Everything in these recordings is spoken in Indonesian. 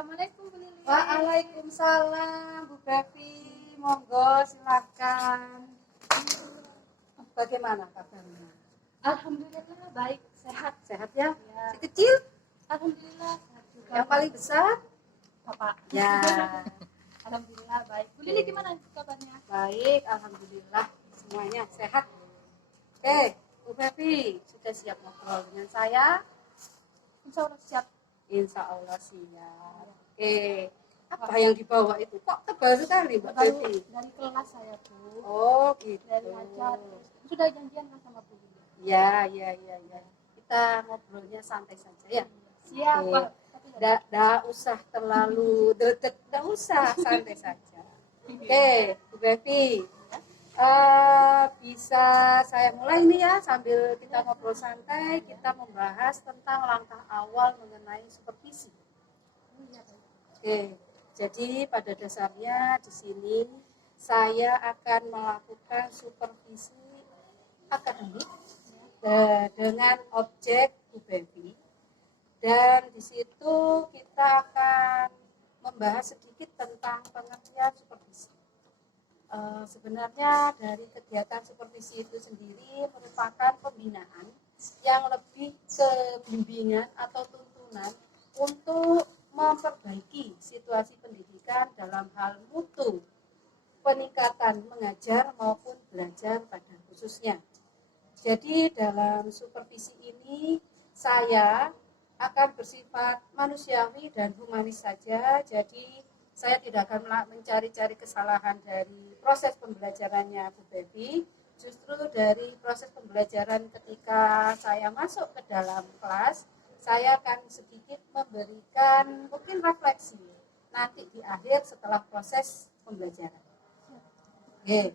Assalamualaikum Bu Lili. Waalaikumsalam Bu Bevi, monggo silakan. Bagaimana kabarnya? Alhamdulillah baik, sehat. Sehat ya? Ya. Si kecil? Alhamdulillah sehat juga. Yang paling besar? Bapak. Ya. Alhamdulillah baik. Bu Lili gimana kabarnya? Baik, alhamdulillah semuanya sehat. Oke, Bu Bevi sudah siap ngobrol dengan saya? Insya Allah siap. Insya Allah siap. Oke, apa yang dibawa itu? Kok tebal sekali Mbak Baru Bevi? dari kelas saya Bu. Oh gitu. Dari ajar. Sudah janjian kan sama Bu Lili? Ya. Kita ngobrolnya santai saja ya. Siap Oke. Pak. Tapi Nggak usah terlalu dedet, nggak usah, santai saja. Oke, Bu Bevi, bisa saya mulai nih ya sambil kita ngobrol santai, kita membahas tentang langkah awal mengenai supervisi. Oke, jadi pada dasarnya di sini saya akan melakukan supervisi akademik dengan objek Bu Bevi. Dan di situ kita akan membahas sedikit tentang pengertian supervisi. Sebenarnya dari kegiatan supervisi itu sendiri merupakan pembinaan yang lebih ke bimbingan atau tuntunan untuk memperbaiki situasi pendidikan dalam hal mutu, peningkatan mengajar maupun belajar pada khususnya. Jadi dalam supervisi ini saya akan bersifat manusiawi dan humanis saja. Jadi saya tidak akan mencari-cari kesalahan dari proses pembelajarannya Bu Bevi. Justru dari proses pembelajaran ketika saya masuk ke dalam kelas, saya akan sedikit memberikan mungkin refleksi nanti di akhir setelah proses pembelajaran. Oke.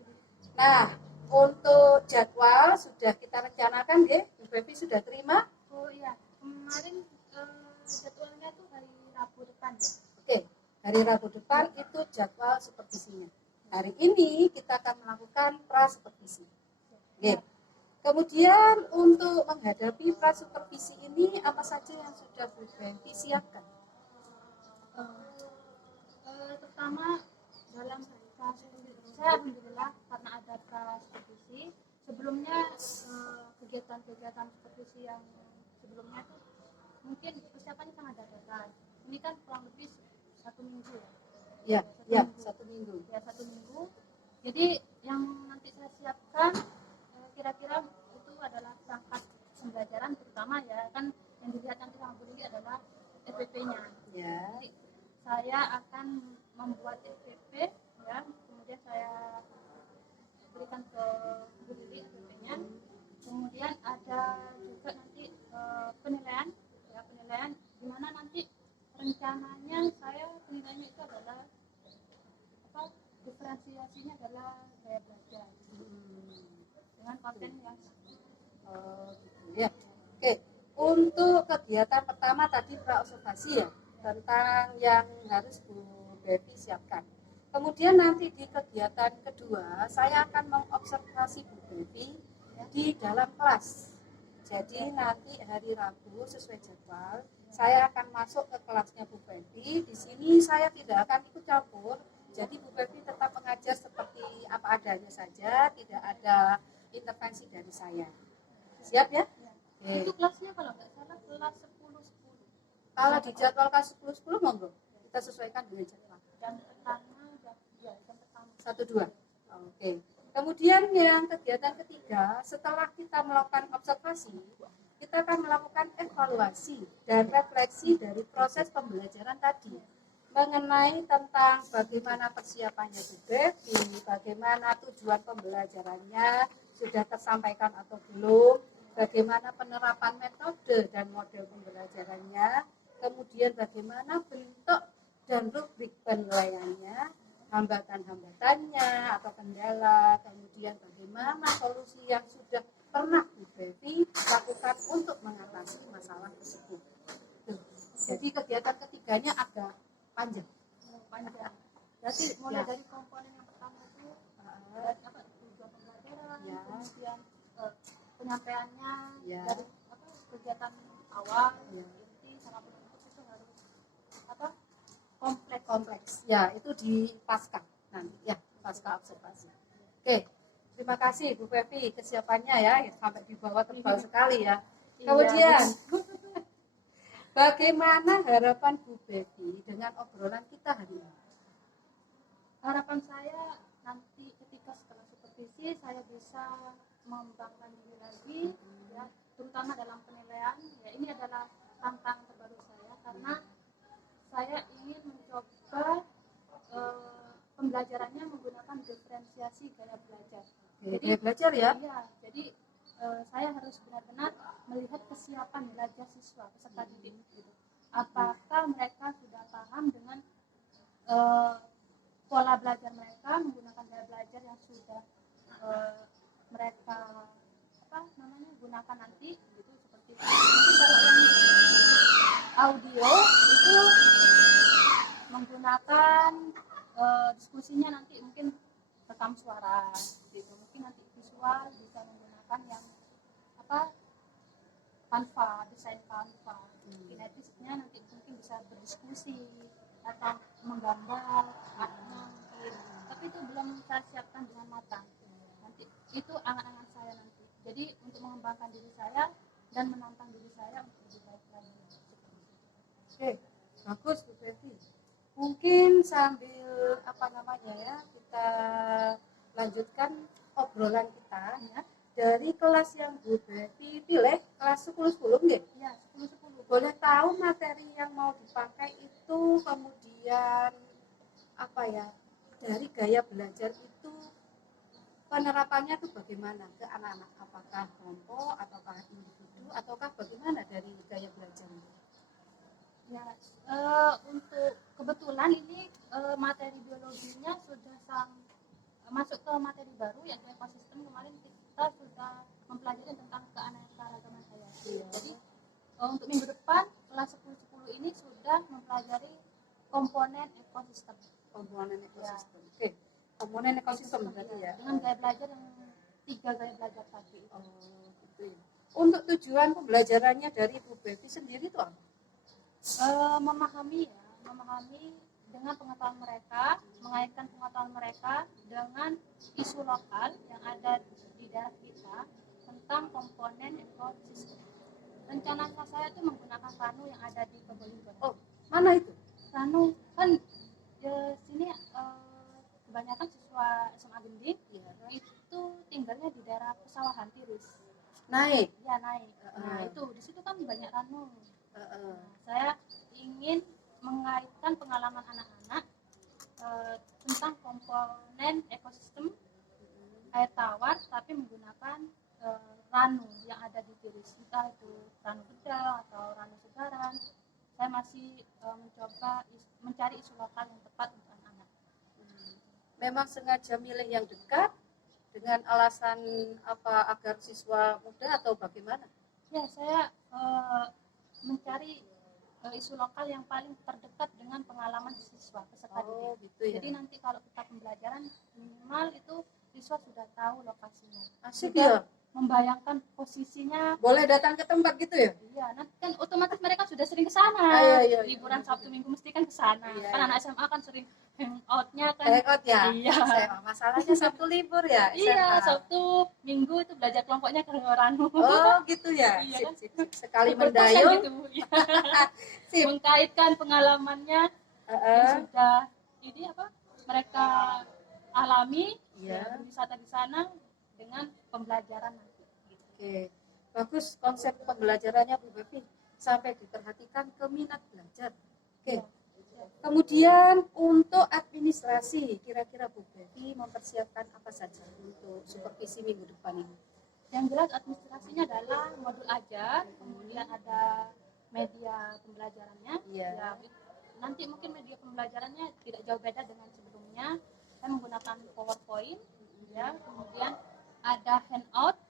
Nah, untuk jadwal sudah kita rencanakan ya, Bu Bevi sudah terima? Oh iya, kemarin jadwalnya tuh hari Rabu depan ya? Oke, hari Rabu depan itu jadwal supervisinya. Hari ini kita akan melakukan pra-supervisi. Oke. Kemudian untuk menghadapi pra-supervisi ini apa saja yang sudah Bu Bevi siapkan? Pertama dalam pra-supervisi, saya alhamdulillah karena ada pra-supervisi. Sebelumnya kegiatan-kegiatan supervisi yang sebelumnya tuh mungkin persiapannya sangat dadakan. Ini kan kurang lebih 1 minggu ya. Satu minggu. Ya 1 minggu. Jadi yang nanti saya siapkan kira-kira itu adalah perangkat pembelajaran terutama ya kan yang dilihat nanti sama Bu Lili adalah SPP-nya. Ya. Jadi saya akan membuat SPP ya, kemudian saya berikan ke Bu Lili SPP-nya. Kemudian ada juga nanti penilaian di mana nanti rencananya saya penilaiannya itu adalah diferensiasinya adalah gaya belajar dengan konten yang Gitu ya. Oke, untuk kegiatan pertama tadi pra-observasi ya, tentang yang harus Bu Bevi siapkan. Kemudian nanti di kegiatan kedua saya akan mengobservasi Bu Bevi di dalam kelas. Jadi nanti hari Rabu sesuai jadwal saya akan masuk ke kelasnya Bu Bevi. Di sini saya tidak akan ikut campur. Jadi Bu Bevi tetap mengajar seperti apa adanya saja, tidak ada intervensi dari saya. Siap ya? itu kelasnya kalau nggak salah kelas 10-10 Kalau di jadwal kelas 10-10 monggo. Kita sesuaikan dengan jadwal. dan pertama jam pertama 1-2. Oke. Kemudian yang kegiatan ketiga, setelah kita melakukan observasi, kita akan melakukan evaluasi dan refleksi dari proses pembelajaran tadi. Mengenai tentang bagaimana persiapannya Bu Bevi, bagaimana tujuan pembelajarannya, sudah tersampaikan atau belum, bagaimana penerapan metode dan model pembelajarannya, kemudian bagaimana bentuk dan rubrik penilaiannya, hambatan-hambatannya atau kendala, kemudian bagaimana solusi yang sudah pernah Bu Bevi lakukan untuk mengatasi masalah tersebut. Jadi kegiatan ketiganya agak panjang. Berarti mulai Ya. dari komponen yang pertama itu tujuan pembelajaran, Ya. kemudian penyampaiannya Ya. dari kegiatan awal, Ya. inti sama penutup itu harus Ya, itu di pasca nanti ya, pasca observasi. Oke, terima kasih Bu Fevi kesiapannya ya, sampai di bawah tebal sekali ya. Kemudian, bagaimana harapan Bu Fevi dengan obrolan kita hari ini? Harapan saya nanti ketika setelah supervisi saya bisa mengembangkan diri lagi, ya, terutama dalam penilaian. Ya, ini adalah tantangan terbaru saya karena saya ingin mencoba pembelajarannya menggunakan diferensiasi gaya belajar. Jadi Gaya belajar ya? Iya, jadi saya harus benar-benar melihat kesiapan belajar siswa peserta didik. Gitu. Apakah mereka sudah paham dengan pola belajar mereka, menggunakan gaya belajar yang sudah mereka gunakan nanti, gitu seperti itu. Kalau yang audio itu menggunakan diskusinya nanti mungkin rekam suara, gitu. Mungkin nanti visual bisa menggunakan yang Canva, desain Canva. Kinetisnya nanti mungkin bisa berdiskusi atau menggambar mungkin. Tapi itu belum saya siapkan dengan matang. Nanti itu angan-angan saya nanti. Jadi untuk mengembangkan diri saya dan menantang diri saya untuk lebih baik lagi. Oke, bagus Bu Fevi. Mungkin sambil kita lanjutkan obrolan kita ya. Dari kelas yang Bu Fevi pilih, kelas 10-10 nggih? Ya, 10-10. Boleh tahu materi yang mau dipakai itu, kemudian dari gaya belajar itu penerapannya itu bagaimana ke anak-anak? Apakah kelompok, ataukah individu, ataukah bagaimana dari gaya belajar itu? Ya, untuk kebetulan ini materi biologinya sudah masuk ke materi baru yaitu ekosistem. Kemarin kita sudah mempelajari tentang keanekaragaman hayati. Jadi untuk minggu depan kelas 10-10 ini sudah mempelajari komponen ekosistem. Komponen ekosistem. Ya. Oke. Komponen ekosistem berarti ya. Dengan gaya belajar yang 3 gaya belajar tadi. Oh, gitu ya. Untuk tujuan pembelajarannya dari Bu Fevi sendiri itu apa? Memahami dengan pengetahuan mereka, mengaitkan pengetahuan mereka dengan isu lokal yang ada di daerah kita tentang komponen ekosistem. Rencana saya itu menggunakan Ranu yang ada di Probolinggo. Oh, mana itu? Ranu kan di sini kebanyakan siswa SMA Gending ya, itu tinggalnya di daerah pesawahan Tiris. Naik. Ya, naik. Nah, itu di situ kan banyak Ranu. Saya ingin mengaitkan pengalaman anak-anak tentang komponen ekosistem air tawar, tapi menggunakan ranu yang ada di Tiris, entah itu ranu bedal atau ranu segaran. Saya masih mencoba mencari isu lokal yang tepat untuk anak-anak. Memang sengaja milih yang dekat dengan alasan apa, agar siswa muda atau bagaimana? Ya, saya mencari isu lokal yang paling terdekat dengan pengalaman siswa peserta didik. Gitu ya. Jadi nanti kalau kita pembelajaran minimal itu siswa sudah tahu lokasinya. Asik ya. Membayangkan posisinya. Boleh datang ke tempat gitu ya? Iya, nanti kan otomatis mereka sudah sering ke sana. Iya. Liburan Sabtu Minggu mesti kan ke sana. Iya, kan anak SMA kan sering hangout-nya kan. Hangout ya? Iya. Masalahnya Sabtu libur ya? Iya, Sabtu Minggu itu belajar kelompoknya ke Ranu. Oh gitu ya? Iya, sip. Sekali mendayung. Gitu, ya. Mengkaitkan pengalamannya yang sudah mereka alami, ya, berwisata di sana dengan pembelajaran nanti. Gitu. Oke, bagus konsep pembelajarannya Bu Fevi, sampai diperhatikan ke minat belajar. Oke. Kemudian untuk administrasi, kira-kira Bu Fevi mempersiapkan apa saja untuk supervisi minggu depan ini? Yang jelas administrasinya adalah modul ajar, kemudian ada media pembelajarannya. Ya, nanti mungkin media pembelajarannya tidak jauh beda dengan sebelumnya. Saya menggunakan PowerPoint, ya, kemudian ada handout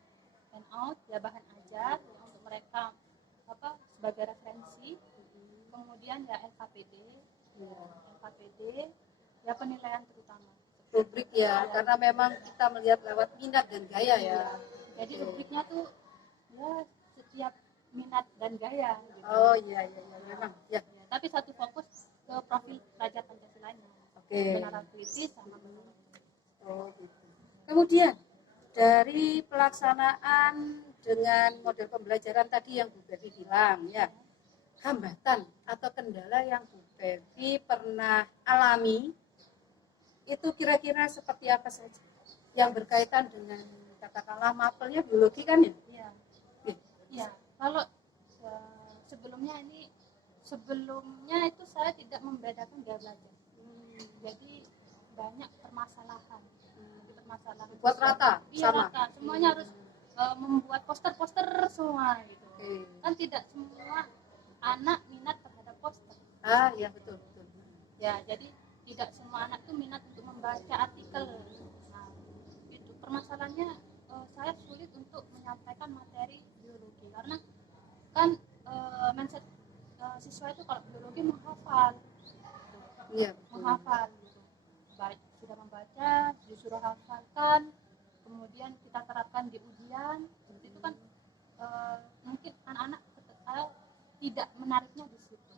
ya, bahan ajar ya, untuk mereka sebagai referensi. Kemudian ya LKPD ya, penilaian terutama rubrik ya, karena memang kita melihat lewat minat dan gaya ya. Jadi rubriknya tuh ya setiap minat dan gaya gitu. Oh iya memang ya. Tapi satu fokus ke profil pelajar Pancasilanya. Oke. Benar kritis sama benar. Oh, gitu. Kemudian dari pelaksanaan dengan model pembelajaran tadi yang Bu Bevi bilang ya, hambatan atau kendala yang Bu Bevi pernah alami itu kira-kira seperti apa saja yang berkaitan dengan katakanlah mapelnya biologi kan ya? Iya. Iya. Iya. Kalau sebelumnya itu saya tidak membedakan gaya belajar. Jadi banyak permasalahan. Buat rata Iya, sama. rata. Semuanya harus membuat poster-poster semua gitu. Kan tidak semua anak minat terhadap poster. Iya betul. Ya, jadi tidak semua anak itu minat untuk membaca artikel. Nah, itu permasalahannya saya sulit untuk menyampaikan materi biologi karena kan mindset siswa itu kalau biologi menghafal. Iya, menghafal gitu. Baik sudah membaca, disuruh hafalkan, kemudian kita terapkan di ujian, itu kan mungkin anak-anak tidak menariknya di situ.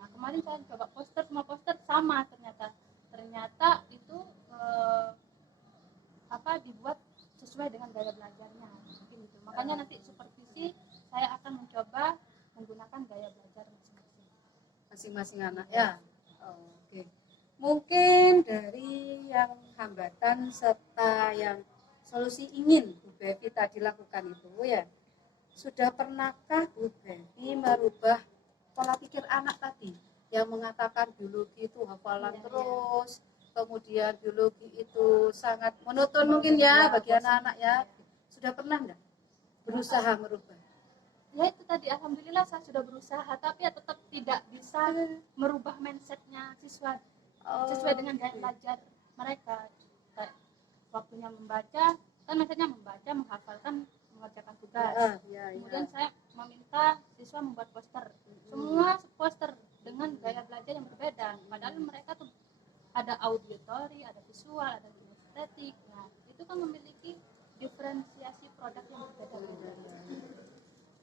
Nah, kemarin saya coba poster, semua poster sama ternyata itu dibuat sesuai dengan gaya belajarnya mungkin gitu. Makanya nanti supervisi saya akan mencoba menggunakan gaya belajar masing-masing anak ya. Oke. Mungkin dari yang hambatan serta yang solusi ingin Bu Bevi tadi lakukan itu ya, sudah pernahkah Bu Bevi merubah pola pikir anak tadi yang mengatakan biologi itu hafalan terus, kemudian biologi itu sangat monoton mungkin ya bagi anak-anak ya. Sudah pernah enggak berusaha merubah? Ya itu tadi, alhamdulillah saya sudah berusaha, tapi ya tetap tidak bisa merubah mindsetnya siswa sesuai dengan gaya belajar mereka. Waktunya membaca, kan mindsetnya membaca, menghafalkan, mengerjakan tugas. Kemudian saya meminta siswa membuat poster, semua poster dengan gaya belajar yang berbeda. Padahal mereka tuh ada auditory, ada visual, ada kinestetik. Nah itu kan memiliki diferensiasi produk yang berbeda-beda.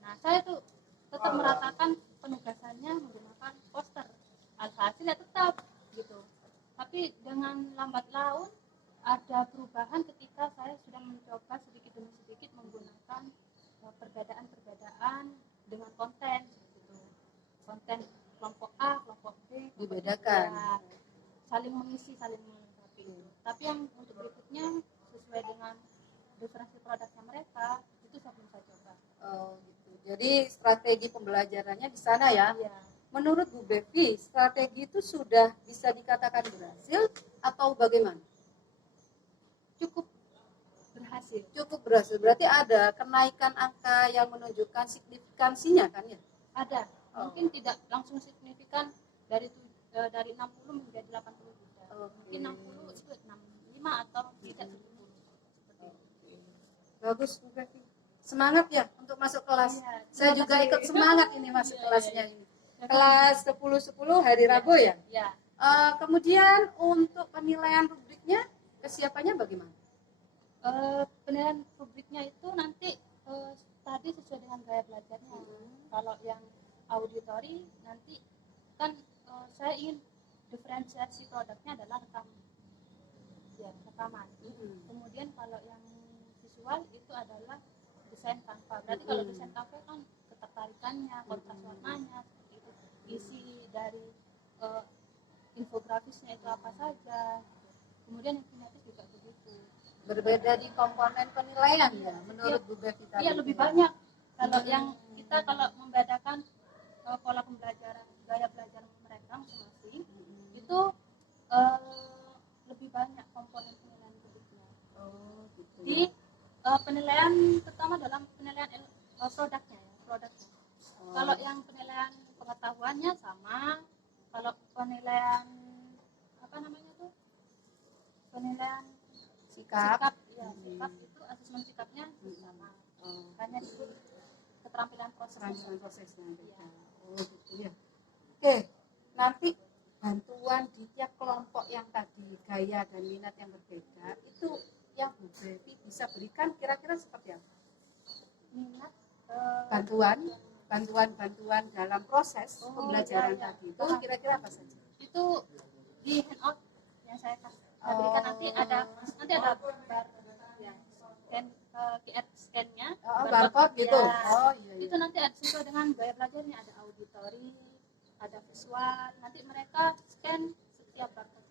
Nah, saya tuh tetap meratakan penugasannya menggunakan poster. Alhasil ya tetap gitu. Tapi dengan lambat laun ada perubahan ketika saya sudah mencoba sedikit demi sedikit menggunakan perbedaan-perbedaan dengan konten gitu. Konten kelompok A, kelompok B dibedakan. Ya, saling mengisi, saling melengkapi. Tapi yang untuk berikutnya sesuai dengan diferensi produknya mereka itu saya belum saya coba. Gitu. Jadi strategi pembelajarannya di sana ya. Menurut Bu Bevi, strategi itu sudah bisa dikatakan berhasil atau bagaimana? Cukup berhasil. Cukup berhasil. Berarti ada kenaikan angka yang menunjukkan signifikansinya kan ya? Ada. Mungkin tidak langsung signifikan dari 60 menjadi 80 tidak. Mungkin 60 itu 65 atau tidak 10. Bagus Bu Bevi. Semangat ya untuk masuk kelas. Saya juga ikut semangat ini masuk kelasnya ini. Kelas 10-10 hari Rabu ya? Kemudian untuk penilaian rubriknya kesiapannya bagaimana? Penilaian rubriknya itu nanti tadi sesuai dengan gaya belajarnya. Kalau yang auditory nanti kan saya ingin diferensiasi produknya adalah rekaman. Kemudian kalau yang visual itu adalah desain kanva. Berarti kalau desain kanva kan ketertarikannya, kontras warnanya, seperti itu. Isi dari infografisnya itu apa saja. Kemudian yang kinetis juga begitu. Berbeda di komponen penilaian ya, menurut Bu Bevi tadi. Iya, lebih banyak. Kalau yang kita kalau membedakan pola pembelajaran, gaya belajar mereka masing-masing, itu lebih banyak komponen penilaian berikutnya. Gitu. Di penilaian pertama dalam penilaian produknya. Kalau yang penilaian pengetahuannya sama, kalau penilaian penilaian sikap itu asesmen sikapnya sama. Hanya disebut keterampilan prosesnya. Gitu ya. Oke, nanti bantuan di tiap kelompok yang tadi gaya dan minat yang berbeda itu yang Bu Bevi bisa berikan kira-kira seperti apa? Minat bantuan dalam proses pembelajaran tadi itu kira-kira apa saja? Itu itu di handout yang saya berikan nanti ada bar ya, scan QR scan-nya, barcode gitu. ya. Oh iya. Itu nanti ada sesuai dengan gaya belajarnya, ada auditori, ada visual, nanti mereka scan setiap barcode.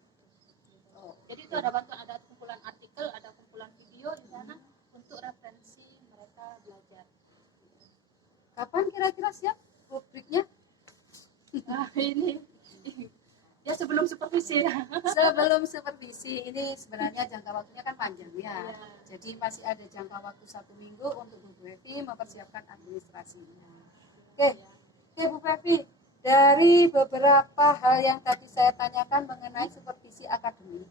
Jadi itu ada bantuan, ada kumpulan artikel, ada kumpulan video di sana untuk referensi mereka belajar. Kapan kira-kira siap rubriknya? Nah, ini ya sebelum supervisi ya. Sebelum supervisi ini sebenarnya jangka waktunya kan panjang ya. Ya. Jadi masih ada jangka waktu 1 minggu untuk Bu Pevi mempersiapkan administrasinya. Oke Bu Pevi, dari beberapa hal yang tadi saya tanyakan mengenai supervisi akademik,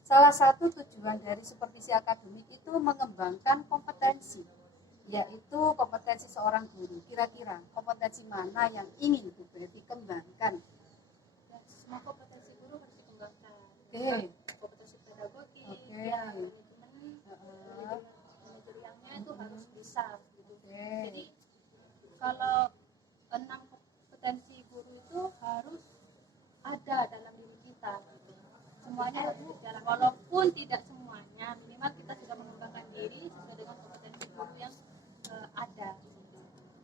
salah satu tujuan dari supervisi akademik itu mengembangkan kompetensi, yaitu kompetensi seorang guru. Kira-kira kompetensi mana yang ingin Bu Pevi kembangkan? Semua kompetensi guru harus dikembangkan. Kompetensi pedagogi, Ya. manajerialnya itu harus bisa gitu. Jadi kalau 6 kompetensi guru itu harus ada dalam diri kita gitu. Semuanya harus berjalan, walaupun tidak semuanya, minimal kita sudah mengembangkan diri sesuai dengan kompetensi guru yang ada gitu.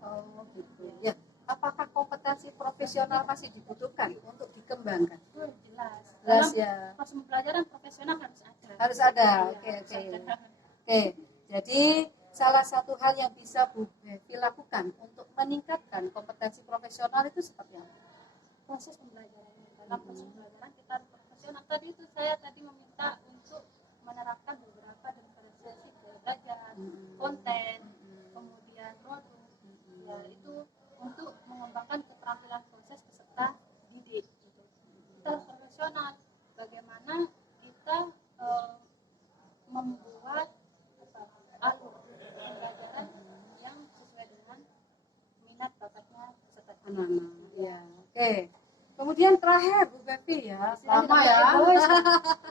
Oh gitu ya. Apakah kompetensi profesional masih dibutuhkan untuk dikembangkan? Itu jelas. Jelas Dalam ya. proses pembelajaran profesional harus ada. Harus ada. Iya, Oke. harus ada. Oke. Jadi salah satu hal yang bisa Bu Pevi lakukan untuk meningkatkan kompetensi profesional itu seperti apa? Proses pembelajaran. Dalam proses pembelajaran kita harus profesional. Tadi itu saya meminta untuk menerapkan beberapa diferensiasi belajar, konten, kemudian modul. Ya, itu untuk mengembangkan keterampilan proses peserta didik. Gitu. Kita harus profesional. Bagaimana kita membuat alur pembelajaran yang sesuai dengan minat bakatnya peserta didik. Anak-anak. Ya. Oke. Kemudian terakhir Bu Pevi ya. Istilahnya Lama ya. egois.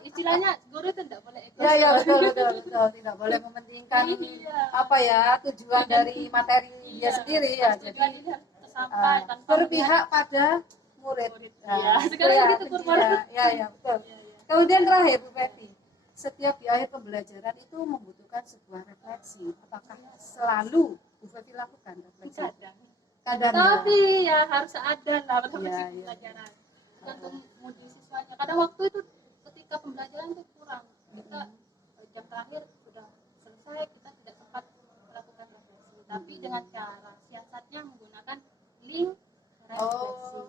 Istilahnya guru itu tidak boleh egois. Ya betul. Tidak boleh mementingkan Iya. apa ya tujuan dari materi dia sendiri ya. Jadi sampai berpihak pada murid. Iya, sekarang begitu kurban. Ya, betul. Kemudian terakhir Bu Pevi, setiap di akhir pembelajaran itu membutuhkan sebuah refleksi. Apakah selalu Bu Pevi lakukan refleksi? Kadang. Tapi ya harus ada lah refleksi Iya. pembelajaran. Untuk menguji siswanya. Kadang waktu itu ketika pembelajaran itu kurang. Kita jam terakhir sudah selesai, kita tidak sempat melakukan refleksi. Tapi dengan cara siasatnya menggunakan link refleksi.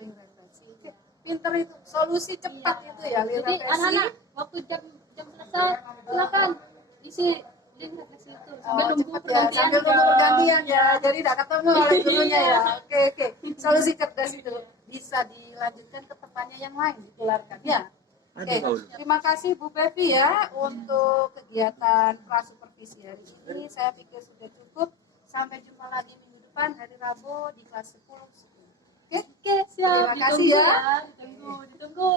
Link refleksi. Oke. Pinter itu, solusi cepat itu ya, link Jadi refleksi. anak-anak waktu jam selesai silakan isi link refleksi itu sambil nunggu cepet ya, pergantian. sambil nunggu pergantian ya, jadi tidak ketemu oleh gurunya ya. Oke. Solusi cerdas itu bisa dilanjutkan ke tempatnya yang lain, ditularkan ya. Oke, terima kasih Bu Pevi ya untuk kegiatan prasupervisi hari ini. Saya pikir sudah cukup. Sampai jumpa lagi minggu depan hari Rabu di kelas 10. Oke, Oke, siap. terima kasih ya. Ditunggu.